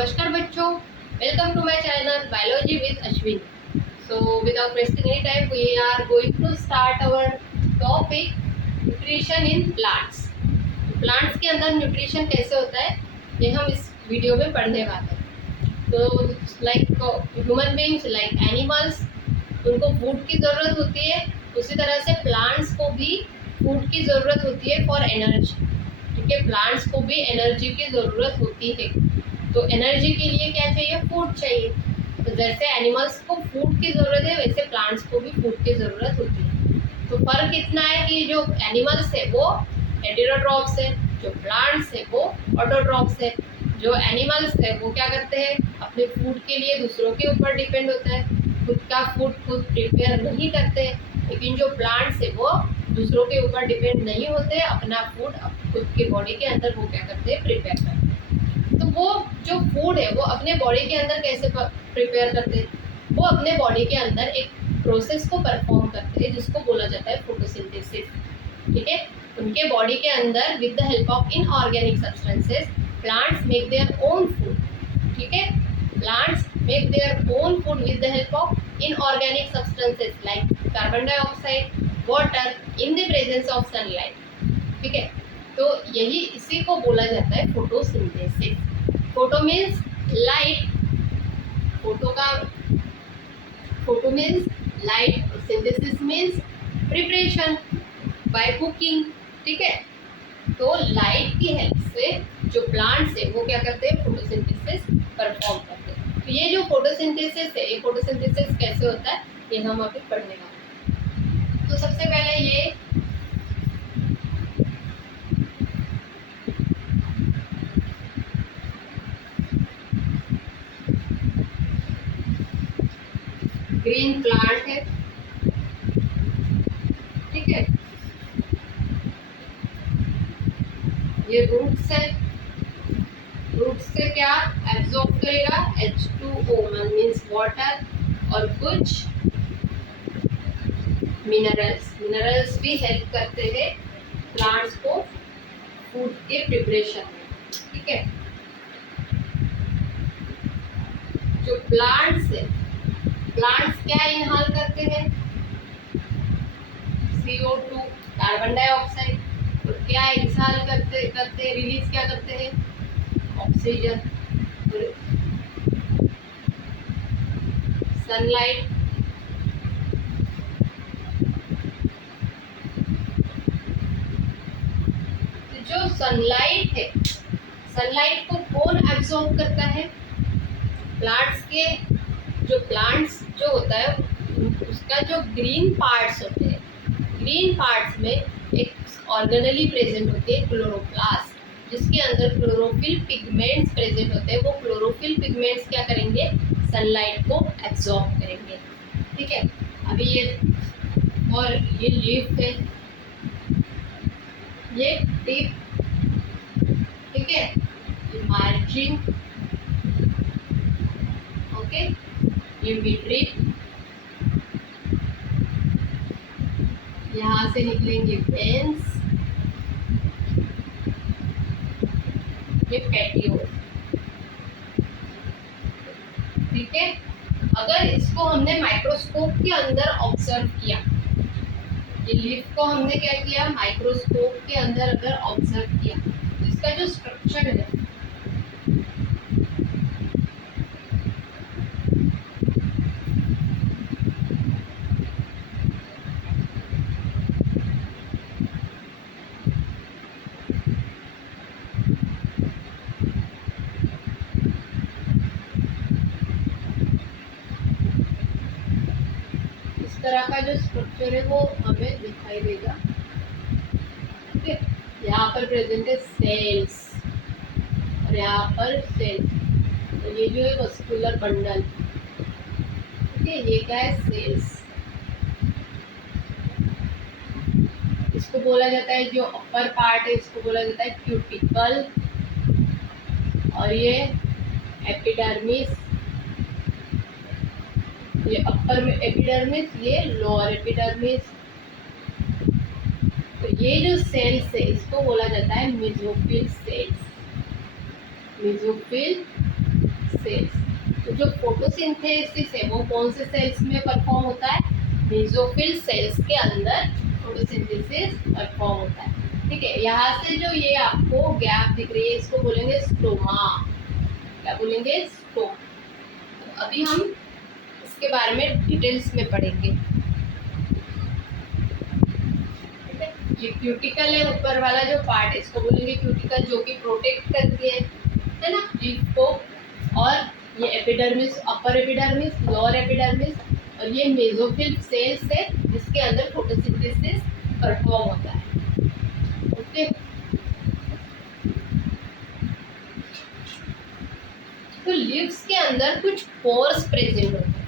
नमस्कार बच्चों, welcome to my channel biology with Ashwin. So without wasting any time, we are going to start our topic nutrition in plants. Plants के अंदर nutrition कैसे होता है ये हम इस वीडियो में पढ़ने वाले हैं। तो like human beings, like animals, उनको फूड की ज़रूरत होती है, उसी तरह से प्लांट्स को भी फूड की ज़रूरत होती है फॉर एनर्जी। ठीक है, प्लांट्स को भी एनर्जी की ज़रूरत होती है। तो एनर्जी के लिए क्या चाहिए? फूड चाहिए। तो जैसे एनिमल्स को फूड की ज़रूरत है, वैसे प्लांट्स को भी फूड की ज़रूरत होती है। तो फर्क इतना है कि जो एनिमल्स है वो हेटेरोट्रॉप्स है, जो प्लांट्स है वो ऑटोट्रॉप्स है। जो एनिमल्स है वो क्या करते हैं? अपने फूड के लिए दूसरों के ऊपर डिपेंड होता है, खुद का फूड खुद प्रिपेयर नहीं करते हैं। लेकिन जो प्लांट्स है वो दूसरों के ऊपर डिपेंड नहीं होते, अपना फूड खुद के बॉडी के अंदर वो क्या करते हैं? प्रिपेयर करते हैं। तो वो जो फूड है वो अपने बॉडी के अंदर कैसे प्रिपेयर करते हैं? वो अपने बॉडी के अंदर एक प्रोसेस को परफॉर्म करते हैं जिसको बोला जाता है फोटोसिंथेसिस। ठीक है, उनके बॉडी के अंदर with the help of inorganic substances plants make their own food. ठीक है, plants make their own food with the help of inorganic substances like carbon dioxide, water in the presence of sunlight. ठीक है, तो यही इसी को बोला जाता है photosynthesis. Photo means light, photo means light, synthesis means preparation bye cooking. ठीक है, तो लाइट की हेल्प से जो प्लांट्स है वो क्या करते हैं? फोटोसिंथेसिस परफॉर्म करते हैं। तो ये जो फोटोसिंथेसिस है, ये फोटोसिंथेसिस कैसे होता है ये हम अभी पढ़ने वाले हैं। तो सबसे पहले ये ग्रीन प्लांट है। ठीक है, ये रूट्स है। रूट्स से क्या एब्जॉर्ब करेगा? H2O मीन्स वाटर और कुछ मिनरल्स भी हेल्प करते हैं प्लांट्स को फूड के प्रिपरेशन में। ठीक है, जो प्लांट्स है, प्लांट्स क्या इनहेल करते हैं? CO2 carbon dioxide. और क्या एक्सहेल करते रिलीज क्या करते हैं? ऑक्सीजन। सनलाइट, जो सनलाइट है, सनलाइट को कौन एब्जॉर्ब करता है? प्लांट्स जो होता है उसका जो ग्रीन पार्ट्स होते हैं, ग्रीन पार्ट्स में एक ऑर्गेनली प्रेजेंट होती है क्लोरोप्लास्ट, जिसके अंदर क्लोरोफिल पिगमेंट्स प्रेजेंट होते हैं। वो क्लोरोफिल पिगमेंट्स क्या करेंगे? सनलाइट को एब्जॉर्ब करेंगे। ठीक है, अभी ये और ये लीफ है, ये टिप। ठीक है, ये मार्जिन, ओके, ये मिडरिप, यहाँ से निकलेंगे वेन्स, ये पेटियोल। ठीक है, अगर इसको हमने माइक्रोस्कोप के अंदर ऑब्जर्व किया, ये लीफ को हमने क्या किया? माइक्रोस्कोप के अंदर अगर ऑब्जर्व किया तो इसका जो स्ट्रक्चर है, तरह का जो स्ट्रक्चर है वो हमें दिखाई देगा। ठीक है, यहाँ पर प्रेजेंट है सेल्स और यहाँ पर सेल्स। तो ये जो है मस्कुलर बंडल। ठीक है, ये क्या है? सेल्स। इसको बोला जाता है, जो अपर पार्ट है इसको बोला जाता है क्यूटिकल, और ये एपिडर्मिस, ये अपर में एपिडर्मिस, ये लोअर एपिडर्मिस। तो ये जो सेल्स है इसको बोला जाता है मेसोफिल सेल्स। Mesophyll cells. तो जो फोटोसिंथेसिस है वो कौन से सेल्स में परफॉर्म होता है? मेसोफिल सेल्स के अंदर फोटोसिंथेसिस परफॉर्म होता है। ठीक है, यहाँ से जो ये आपको गैप दिख रही है इसको बोलेंगे स्टोमा। क्या बोलेंगे? स्टोमा। तो अभी हम इसके बारे में डिटेल्स में पढ़ेंगे। ठीक है, ये क्यूटिकल है, ऊपर वाला जो पार्ट है इसको बोलेंगे क्यूटिकल, जो कि प्रोटेक्ट करती है ना लीफ को। और ये epidermis, upper epidermis, lower epidermis, और ये मेसोफिल सेल्स है जिसके अंदर फोटोसिंथेसिस परफॉर्म होता है। ओके, तो लीव्स के अंदर कुछ पोर्स प्रेजेंट होते हैं।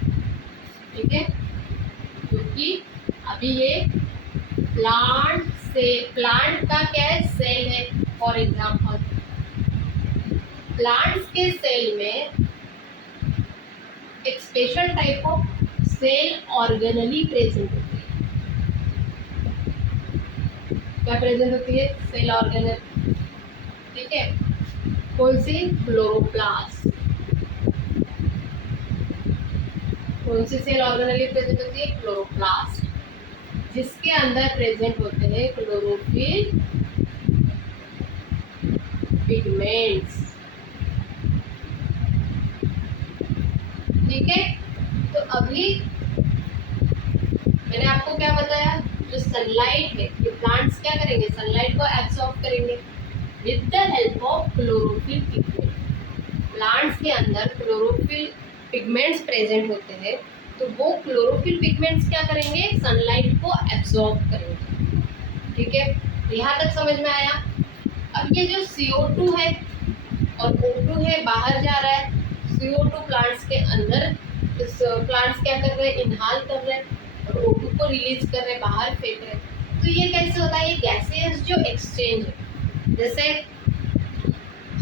ठीक है, क्योंकि अभी ये प्लांट का क्या है? सेल है। फॉर एग्जाम्पल प्लांट्स के सेल में एक special type of cell organelle present होती है। क्या प्रेजेंट होती है? Cell organelle. ठीक है, कौन सी? क्लोरोप्लास्ट। कौन सी सेल ऑर्गेनली प्रेजेंट होती है? क्लोरोप्लास्ट, जिसके अंदर प्रेजेंट होते हैं क्लोरोफिल पिगमेंट्स। ठीक है, तो अभी मैंने आपको क्या बताया? जो सनलाइट है, ये प्लांट्स क्या करेंगे? सनलाइट को एब्सॉर्ब करेंगे with the help of chlorophyll pigment. Plants के अंदर क्लोरोफिल पिगमेंट्स प्रेजेंट होते हैं, तो वो क्लोरोफिल पिगमेंट्स क्या करेंगे? सनलाइट को एब्सॉर्ब करेंगे। ठीक है, यहाँ तक समझ में आया? अब ये जो CO2 है और O2 है बाहर जा रहा है। CO2 प्लांट्स के अंदर, प्लांट्स क्या कर रहे हैं? इनहाल कर रहे हैं, और O2 को रिलीज कर रहे हैं, बाहर फेंक रहे हैं। तो ये कैसे होता है? ये गैसेस जो एक्सचेंज है, जैसे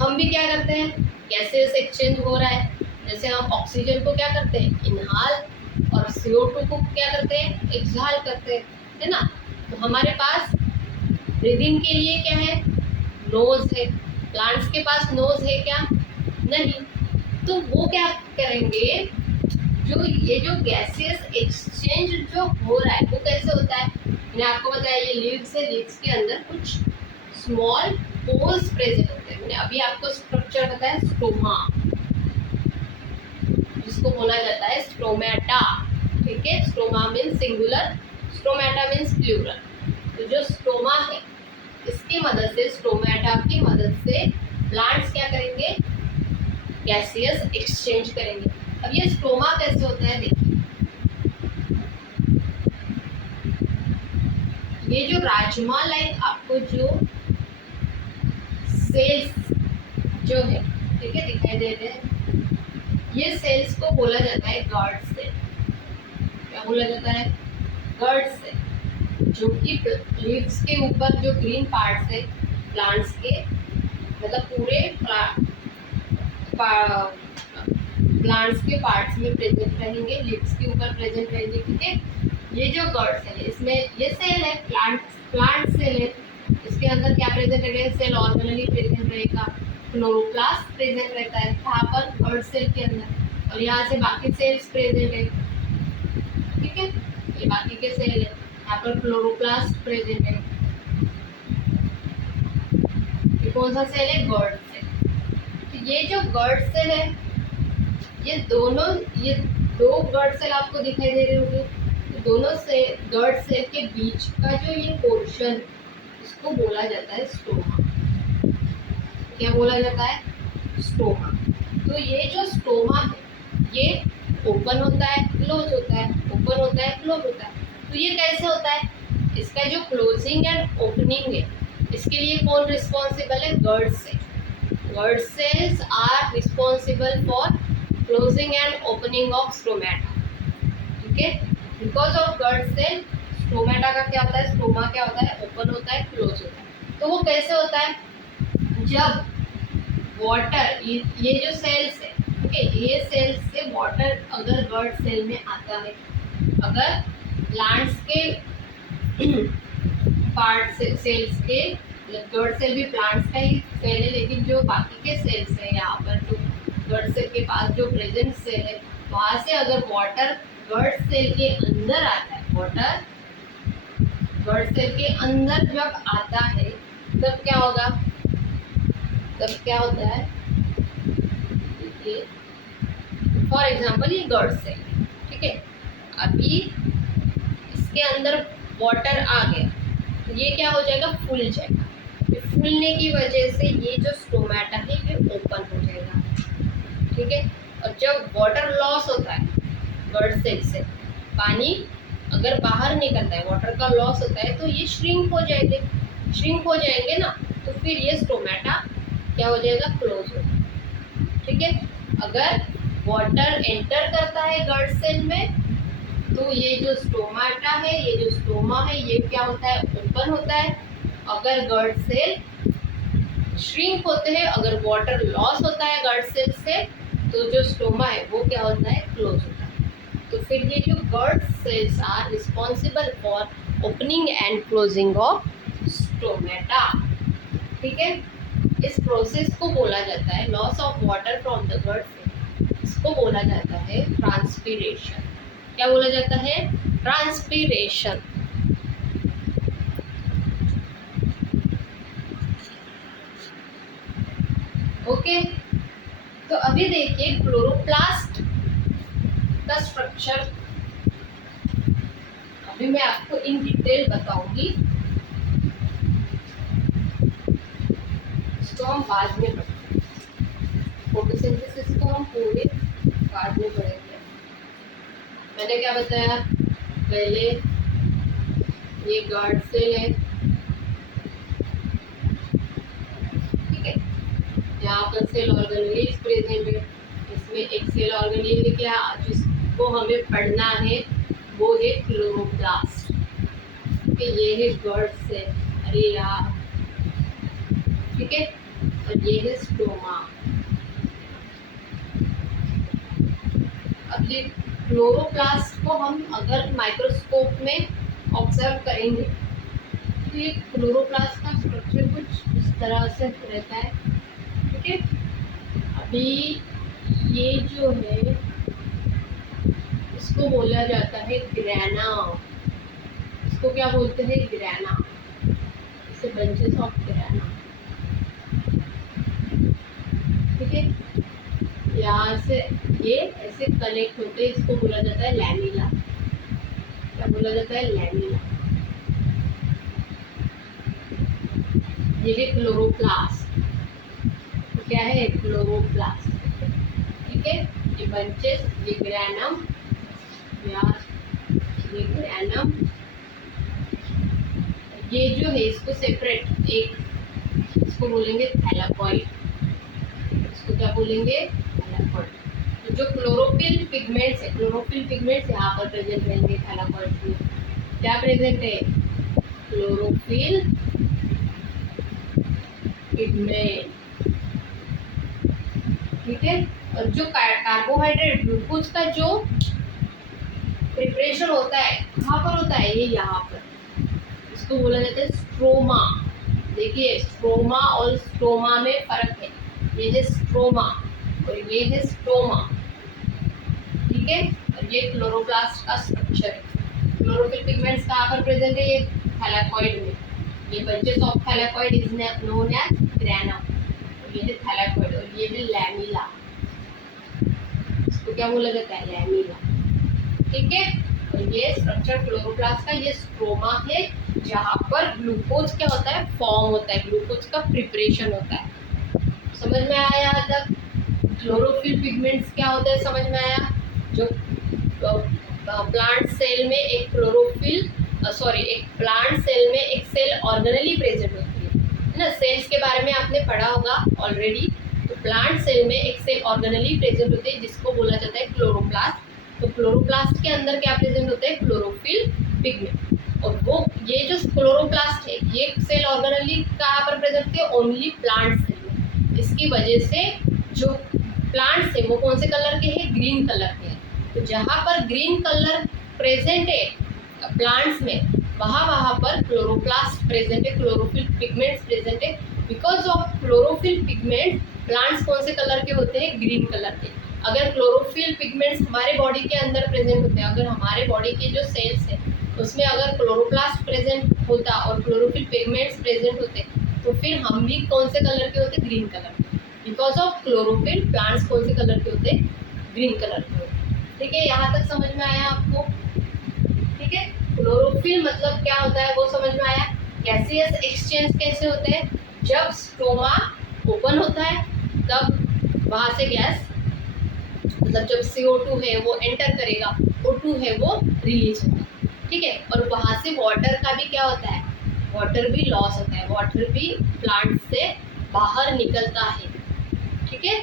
हम भी क्या करते हैं? गैसेस एक्सचेंज हो रहा है। जैसे हम ऑक्सीजन को क्या करते हैं? इनहाल, और CO2 को क्या करते हैं? एक्सहाल करते हैं, है ना। तो हमारे पास ब्रीदिंग के लिए क्या है? नोज है। प्लांट्स के पास नोज है क्या? नहीं। तो वो क्या करेंगे? जो ये जो गैसेस एक्सचेंज जो हो रहा है वो कैसे होता है? मैंने आपको बताया ये लीव्स है, लीव्स के अंदर कुछ स्मॉल पोर्स प्रेजेंट होते हैं। मैंने अभी आपको स्ट्रक्चर बताया स्टोमा, जिसको बोला जाता है स्टोमेटा। ठीक है, stoma means singular, stomata means plural. तो जो स्टोमा है इसकी मदद से, स्टोमेटा की मदद से प्लांट्स क्या करेंगे? गैसियस एक्सचेंज करेंगे। अब ये स्टोमा कैसे होता है? देखिए, ये जो राजमा लाइक आपको जो सेल्स जो है, ठीक है, दिखाई दे रहे हैं, ये सेल्स को बोला जाता है गार्ड सेल। क्या बोला जाता है? गार्ड सेल, जो कि लीव्स के ऊपर जो ग्रीन पार्ट्स है प्लांट्स के, मतलब पूरे प्लांट्स के पार्ट्स में प्रेजेंट रहेंगे, लीव्स के ऊपर प्रेजेंट रहेंगे। ठीक है, ये जो गार्ड सेल है, इसमें ये सेल है, प्लांट सेल है, इसके अंदर क्या प्रेजेंट रहेगा? सेल ऑर्गेनली प्रेजेंट रहेगा, क्लोरोप्लास्ट प्रेजेंट रहता है यहाँ पर गार्ड सेल के अंदर, और यहाँ से बाकी सेल्स प्रेजेंट है। ठीक है, ये बाकी के सेल है, यहाँ पर क्लोरोप्लास्ट प्रेजेंट है। ये कौन सा सेल है? Guard cell. तो ये जो गार्ड सेल है, ये दो गार्ड सेल आपको दिखाई दे रहे होंगे। तो दोनों से गार्ड सेल के बीच का जो ये पोर्शन, इसको बोला जाता है स्टोमा। क्या बोला जाता है? स्टोमा। तो ये जो स्टोमा है ये ओपन होता है, क्लोज होता है, ओपन होता है, क्लोज होता है। तो ये कैसे होता है? इसका जो क्लोजिंग एंड ओपनिंग है, इसके लिए कौन रिस्पॉन्सिबल है? Guard cell. Guard cells are responsible for closing and opening of stomata. ठीक है, because of guard cell stomata का क्या होता है? स्टोमा क्या होता है? ओपन होता है, क्लोज होता है। तो वो कैसे होता है? जब वाटर, ये जो सेल्स है, ठीक है, ये सेल्स से वाटर अगर गार्ड सेल में आता है, अगर प्लांट्स के पार्ट सेल्स के, गार्ड सेल भी प्लांट्स का ही सेल है, लेकिन जो बाकी के सेल्स है यहाँ पर जो गर्ड सेल के पास जो प्रेजेंट सेल है, वहां से अगर वाटर गर्ड सेल के अंदर आता है, वाटर गर्ड सेल के अंदर जब आता है तब क्या होगा, तब क्या होता है, फॉर एग्जाम्पल ये गर्ड सेल, ठीक है, अभी इसके अंदर वाटर आ गया, ये क्या हो जाएगा, फूल जाएगा। फूलने की वजह से ये जो स्टोमेटा है ये ओपन हो जाएगा, ठीक है। और जब वाटर लॉस होता है गर्ड सेल से, पानी अगर बाहर निकलता है, वाटर का लॉस होता है, तो ये श्रिंक हो जाएंगे, श्रिंक हो जाएंगे ना, तो फिर ये स्टोमेटा क्या हो जाएगा, क्लोज हो जाएगा, ठीक है। अगर वाटर एंटर करता है गर्ड सेल में, तो ये जो स्टोमेटा है, ये जो स्टोमा है, ये क्या होता है, ओपन होता है। अगर गर्ड सेल श्रिंक होते हैं, अगर वाटर लॉस होता है गर्ड सेल से, तो जो स्टोमा है वो क्या होता है, क्लोज होता है। तो फिर ये जो guard cells are responsible for opening and closing of stomata, ठीक है। इस प्रोसेस को बोला जाता है loss of water from the guard cell, इसको बोला जाता है ट्रांसपीरेशन। क्या बोला जाता है, ट्रांसपीरेशन। ओके, तो अभी देखिए क्लोरोप्लास्ट का स्ट्रक्चर, अभी मैं आपको इन डिटेल बताऊंगी, इसको हम बाद में पढ़ेंगे, फोटोसिंथेसिस को हम पूरे बाद में पढ़ेंगे। मैंने क्या बताया, पहले ये गर्ड सेल है, ठीक है, यहाँ पर सेल ऑर्गेनेल प्रेजेंट है, इसमें एक सेल ऑर्गेनेल क्या जिसको हमें पढ़ना है वो है क्लोरोप्लास्ट, ये है गर्ड सेल, अरे यार, ठीक है, और ये है स्टोमा। अब ये क्लोरोप्लास्ट को हम अगर माइक्रोस्कोप में ऑब्जर्व करेंगे तो ये क्लोरोप्लास्ट का स्ट्रक्चर कुछ इस तरह से रहता है, ठीक है। अभी ये जो है इसको बोला जाता है ग्रैना, इसको क्या बोलते हैं, ग्रैना, इसे बंचेस ऑफ ग्रैना, ठीक है। यहाँ से ये ऐसे कनेक्ट होते हैं, इसको बोला जाता है लैमिला। क्या बोला जाता है, लैमिला। ये है क्लोरोप्लास्ट, तो क्या है, क्लोरोप्लास्ट, ठीक है। ये बंचेस, ये ग्रैनम, ये ग्रैनम, ये जो है इसको सेपरेट एक, इसको बोलेंगे थैलाकॉइड, इसको क्या बोलेंगे, थैलाकॉइड। तो जो क्लोरोफिल पिगमेंट्स है, क्लोरोफिल पिगमेंट्स यहाँ पर प्रेजेंट रहेंगे थैलाकॉइड में। क्या प्रेजेंट है, क्लोरोफिल पिगमेंट, ठीक है। और जो कार्बोहाइड्रेट ग्लूकोज का जो प्रिपरेशन होता है कहाँ पर होता है, ये यहाँ पर, इसको बोला जाता है स्ट्रोमा। देखिए स्ट्रोमा और स्टोमा में फर्क है, ये है स्ट्रोमा और ये है स्टोमा, ठीक है। और ये क्लोरोप्लास्ट का स्ट्रक्चर है। क्लोरोफिल पिगमेंट्स कहाँ पर प्रेजेंट है, ये थैलाकॉइड में, ये bunches of thylakoid is known as grana, ये है थैलाकॉइड और ये है लैमिला, इसको क्या बोला जाता है, लैमिला, ठीक है। और ये स्ट्रक्चर क्लोरोप्लास्ट का, ये स्ट्रोमा है जहाँ पर ग्लूकोज क्या होता है, फॉर्म होता है, ग्लूकोज का प्रिपरेशन होता है। समझ में आया यहाँ तक, क्लोरोफिल पिगमेंट्स क्या होता है, समझ में आया। जो प्लांट सेल में एक क्लोरोफिल एक प्लांट सेल में एक सेल ऑर्गेनली प्रेजेंट होती है ना, सेल्स के बारे में आपने पढ़ा होगा ऑलरेडी। तो प्लांट सेल में एक सेल ऑर्गेनली प्रेजेंट होते हैं जिसको बोला जाता है क्लोरोप्लास्ट। तो क्लोरोप्लास्ट के अंदर क्या प्रेजेंट होते हैं, क्लोरोफिल पिगमेंट। और वो ये जो क्लोरोप्लास्ट है ये सेल ऑर्गेनली कहाँ पर प्रेजेंट होते हैं, ओनली प्लांट सेल में। इसकी वजह से जो प्लांट्स है वो कौन से कलर के हैं, ग्रीन कलर के हैं। तो जहाँ पर ग्रीन कलर प्रेजेंट है प्लांट्स में, वहाँ पर क्लोरोप्लास्ट प्रेजेंट है, क्लोरोफिल पिगमेंट्स प्रेजेंट है। Because of chlorophyll pigment plants कौन से कलर के होते हैं? ग्रीन कलर के। अगर क्लोरोफिल पिगमेंट्स हमारे बॉडी के अंदर प्रेजेंट होते हैं, अगर हमारे बॉडी के जो सेल्स है उसमें अगर क्लोरोप्लास्ट प्रेजेंट होता और क्लोरोफिल पिगमेंट्स प्रेजेंट होते तो फिर हम भी कौन से कलर के होते? Green colour. Because of chlorophyll plants कौन से कलर के होते? ग्रीन कलर के होते। ठीक है, यहाँ तक समझ में आया आपको? ठीक है, क्लोरोफिल मतलब क्या होता है वो समझ में आया। गैसियस एक्सचेंज कैसे होते हैं? जब स्टोमा ओपन होता है तब वहां से गैस, मतलब जब CO2 है वो एंटर करेगा, O2 है वो रिलीज होगा। ठीक है, और वहां से वाटर का भी क्या होता है? वाटर भी लॉस होता है, वाटर भी प्लांट से बाहर निकलता है। ठीक है,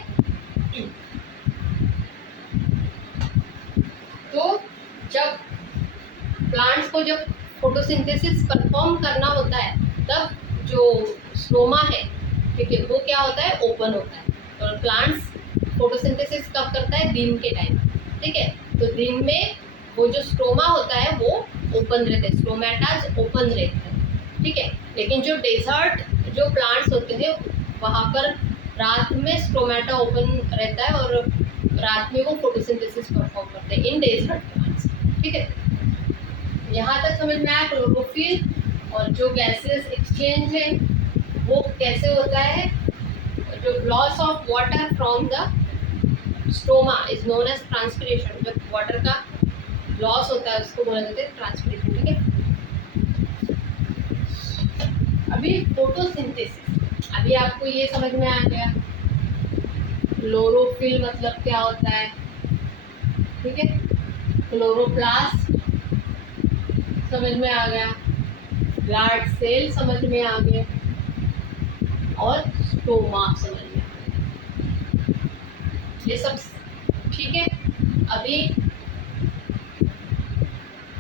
तो जब प्लांट्स को जब फोटोसिंथेसिस परफॉर्म करना होता है तब जो स्टोमा है, ठीक है, वो क्या होता है? ओपन होता है। और प्लांट्स फोटोसिंथेसिस कब करता है? दिन के टाइम। ठीक है, तो दिन में वो जो स्टोमा होता है वो ओपन रहता है, स्टोमेटाज ओपन रहते हैं। ठीक है, लेकिन जो डेजर्ट जो प्लांट्स होते हैं वहाँ पर रात में स्टोमेटा ओपन रहता है और रात में वो फोटोसिंथेसिस परफॉर्म करते हैं इन डेजर्ट प्लांट्स। ठीक है, यहाँ तक समझ में आया क्लोरोफिल और जो गैसेस एक्सचेंज है वो कैसे होता है। जो loss of water from the stoma is known as transpiration. जब वाटर का लॉस होता है उसको बोला जाता है ट्रांसपिरेशन। ठीक है, अभी फोटोसिंथेसिस, अभी आपको ये समझ में आ गया क्लोरोफिल मतलब क्या होता है। ठीक है, क्लोरोप्लास्ट समझ में आ गया, ब्लड सेल समझ में आ गए और स्टोमा समझ में आ गया, ये सब। ठीक है, अभी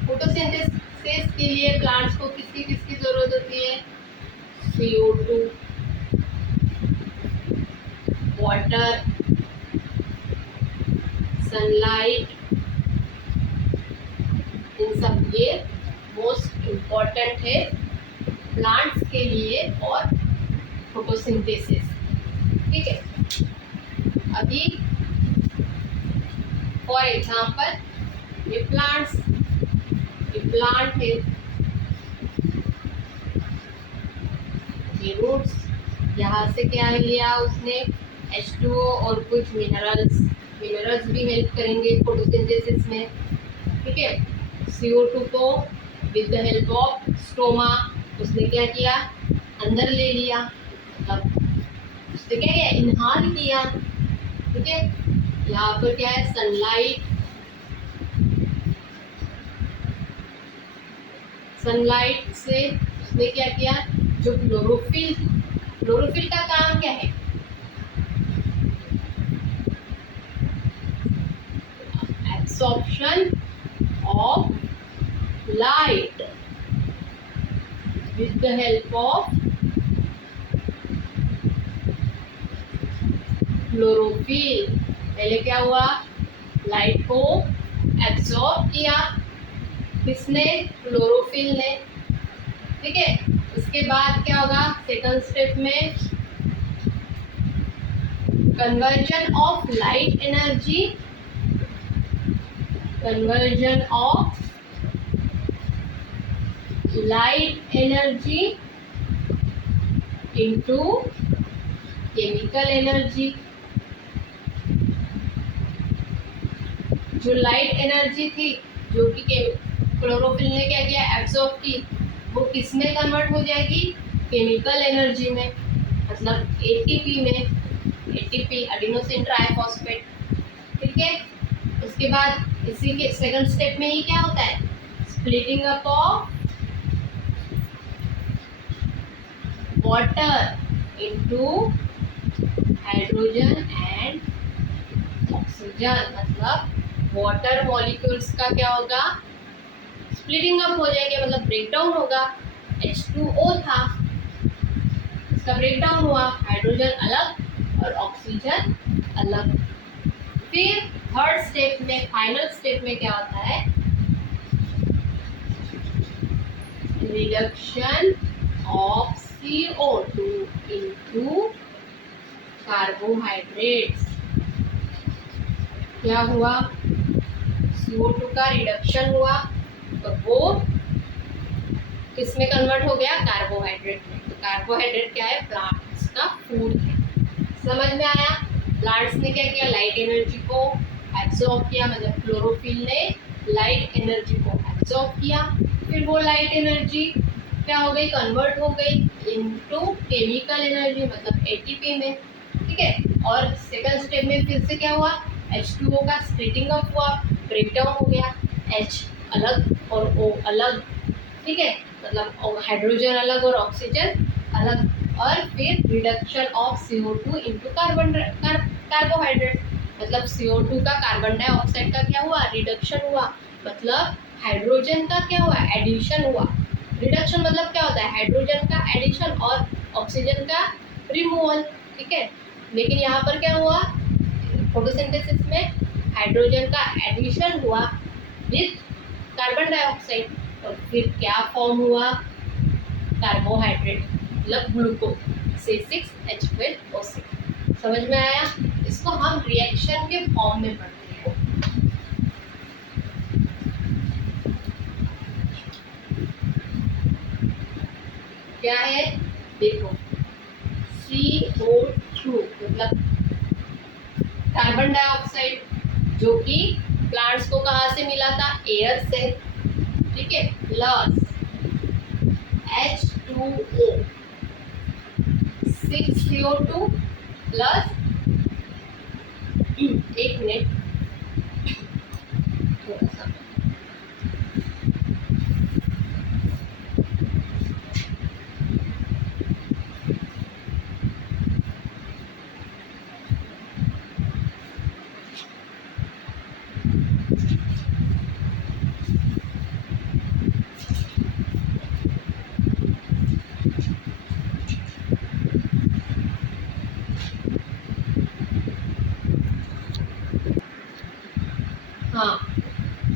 फोटोसिंथेसिस के लिए प्लांट्स को किसकी जरूरत होती है? CO2, वाटर, सनलाइट, इन सब ये मोस्ट इम्पॉर्टेंट है प्लांट्स के लिए और फोटोसिंथेसिस। ठीक है, अभी फॉर एग्जांपल ये प्लांट है, ये रूट्स, यहाँ से क्या लिया उसने? H2O और कुछ मिनरल्स भी हेल्प करेंगे फोटोसिंथेसिस में। ठीक है, CO2 को with the help of stoma उसने क्या किया? अंदर ले लिया, मतलब उसने क्या किया? इनहाल किया। ठीक है, यहाँ पर क्या है? सनलाइट से उसने क्या किया? जो क्लोरोफिल का काम क्या है? Absorption of light with the help of chlorophyll. पहले क्या हुआ? लाइट को एब्सॉर्ब किया किसने? क्लोरोफिल ने। ठीक है, उसके बाद क्या होगा? सेकंड स्टेप में conversion of light energy into chemical energy. जो लाइट एनर्जी थी जो कि क्लोरोफिल ने क्या किया? एब्सॉर्ब की, वो किस में कन्वर्ट हो जाएगी? केमिकल एनर्जी में, मतलब ATP में, ATP एडिनोसिन ट्राइफॉस्फेट। ठीक है, उसके बाद इसी के सेकंड स्टेप में ही क्या होता है? Splitting up of water into hydrogen and oxygen. मतलब वाटर मॉलिक्यूल्स का क्या होगा? स्प्लिटिंग अप हो जाएंगे, मतलब ब्रेकडाउन होगा। H2O था, इसका ब्रेकडाउन हुआ, हाइड्रोजन अलग और ऑक्सीजन अलग। फिर थर्ड स्टेप में, फाइनल स्टेप में क्या होता है? Reduction of CO2 into carbohydrates. क्या हुआ, CO2 का रिडक्शन हुआ तो वो किस में कन्वर्ट हो गया, कार्बोहाइड्रेट में। तो कार्बोहाइड्रेट क्या है, प्लांट्स का फूड है। समझ में आया। प्लांट्स ने क्या किया, लाइट एनर्जी को एब्जॉर्ब किया, मतलब क्लोरोफिल ने लाइट एनर्जी को एब्जॉर्ब किया। फिर वो लाइट एनर्जी क्या हो गई, कन्वर्ट हो गई इनटू केमिकल एनर्जी, मतलब एटीपी में। ठीक है। और सेकंड स्टेप में फिर से क्या हुआ, H2O का स्प्लिटिंग अप हुआ, ब्रेकडाउन हो गया, H अलग और O अलग। ठीक है, मतलब हाइड्रोजन अलग और ऑक्सीजन अलग। और फिर reduction of CO2 into carbohydrate, मतलब CO2 का कार्बन डाइऑक्साइड का क्या हुआ, रिडक्शन हुआ, मतलब हाइड्रोजन का क्या हुआ, एडिशन हुआ। रिडक्शन मतलब क्या होता है, हाइड्रोजन का एडिशन और ऑक्सीजन का रिमूवल। ठीक है, लेकिन यहाँ पर क्या हुआ, फोटोसिंथेसिस में हाइड्रोजन का एडिशन हुआ विथ कार्बन डाइऑक्साइड, और फिर क्या फॉर्म हुआ, कार्बोहाइड्रेट, मतलब ग्लूकोज, C6H12O6। समझ में आया। इसको हम रिएक्शन के फॉर्म में पढ़ते हैं। क्या है, देखो, CO2 मतलब कार्बन डाइऑक्साइड, जो कि प्लांट्स को कहाँ से मिला था, एयर से। ठीक है, प्लस H2O, 6CO2 प्लस, एक मिनट थोड़ा सा, हाँ,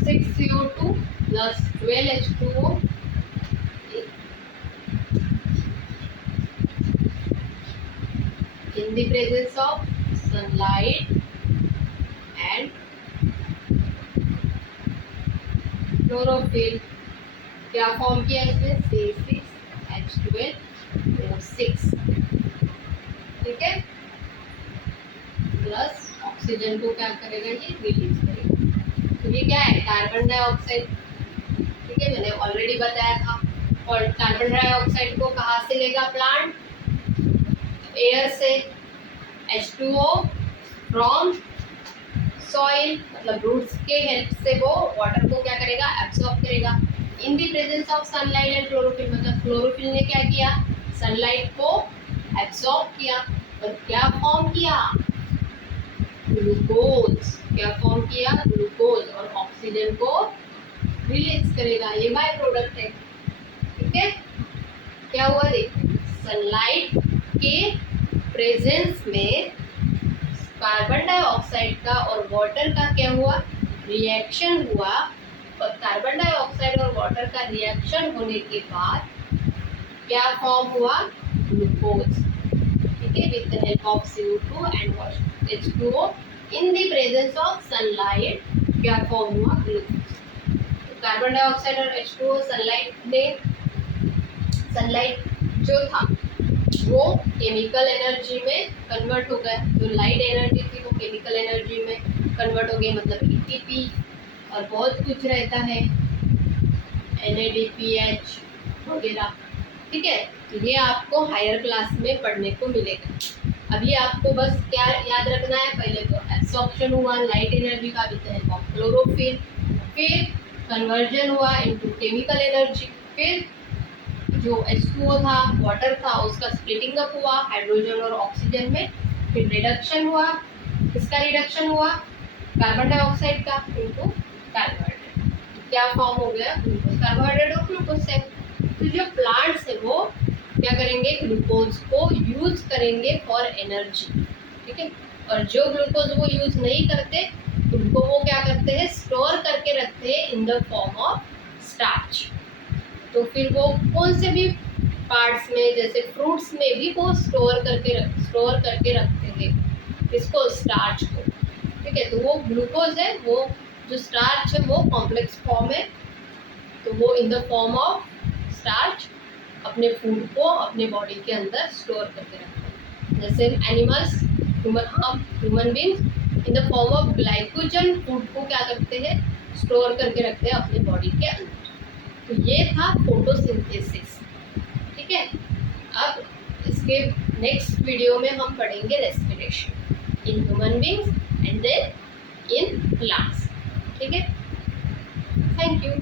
6CO2 plus 12H2O in the presence of sunlight and chlorophyll। क्या फॉर्म किया इसमें, C6H12O6। ठीक है, प्लस ऑक्सीजन को क्या करेगा, ये रिलीज करेगा। तो ये क्या है, कार्बन डाइऑक्साइड। ठीक है, मैंने ऑलरेडी बताया था। और कार्बन डाइऑक्साइड को कहाँ से लेगा प्लांट, एयर से। H2O फ्रॉम सॉइल, मतलब रूट्स के हेल्प से वो वाटर को क्या करेगा, एब्सॉर्ब करेगा। In the presence of sunlight and chlorophyll, मतलब क्लोरोफिल ने क्या किया, सनलाइट को एब्सॉर्ब किया और क्या फॉर्म किया, ग्लूकोज। क्या फॉर्म किया, ग्लूकोज, और ऑक्सीजन को रिलीज करेगा। ये बाय प्रोडक्ट है। ठीक है, क्या हुआ, देखो, सनलाइट के प्रेजेंस में कार्बन डाइऑक्साइड का और वाटर का क्या हुआ, रिएक्शन हुआ। और कार्बन डाइऑक्साइड और वाटर का रिएक्शन होने के बाद क्या फॉर्म हुआ, ग्लूकोज। ठीक है, with the help of CO2 and H2O in the presence of sunlight क्या फॉर्म हुआ, ग्लूकोज। तो कार्बन डाइऑक्साइड और H2O सनलाइट जो था वो केमिकल एनर्जी में कन्वर्ट हो गया। जो लाइट एनर्जी थी वो केमिकल एनर्जी में कन्वर्ट हो गई, मतलब ATP और बहुत कुछ रहता है, NADPH वगैरह। ठीक है, तो ये आपको हायर क्लास में पढ़ने को मिलेगा। अभी आपको बस क्या याद रखना है, पहले तो एब्सॉर्प्शन हुआ लाइट एनर्जी का with the help of chlorophyll, फिर कन्वर्जन हुआ इनटू केमिकल एनर्जी, फिर जो H2O था, वाटर था, उसका स्प्लिटिंग अप हुआ हाइड्रोजन और ऑक्सीजन में, फिर रिडक्शन हुआ। किसका रिडक्शन हुआ, कार्बन डाइऑक्साइड का इनटू कार्बोहाइड्रेट। क्या फॉर्म हो गया, ग्लूकोज। कार्बोहाइड्रेट और ग्लूकोज से। तो जो प्लांट्स है वो क्या करेंगे, ग्लूकोज को यूज करेंगे फॉर एनर्जी। ठीक है, और जो ग्लूकोज वो यूज नहीं करते उनको वो क्या करते हैं, स्टोर करके रखते हैं in the form of starch. तो फिर वो कौन से भी पार्ट्स में, जैसे फ्रूट्स में भी वो स्टोर करके रखते थे इसको, स्टार्च को। ठीक है, तो वो ग्लूकोज है, वो जो स्टार्च है वो कॉम्प्लेक्स फॉर्म है, तो वो in the form of starch अपने फूड को अपने बॉडी के अंदर स्टोर करके रखते हैं। जैसे animals, human beings in the form of glycogen food को क्या करते हैं, स्टोर करके रखते हैं अपने बॉडी के अंदर। तो ये था फोटोसिंथेसिस। ठीक है, अब इसके नेक्स्ट वीडियो में हम पढ़ेंगे respiration in human beings and then in plants. ठीक है, थैंक यू।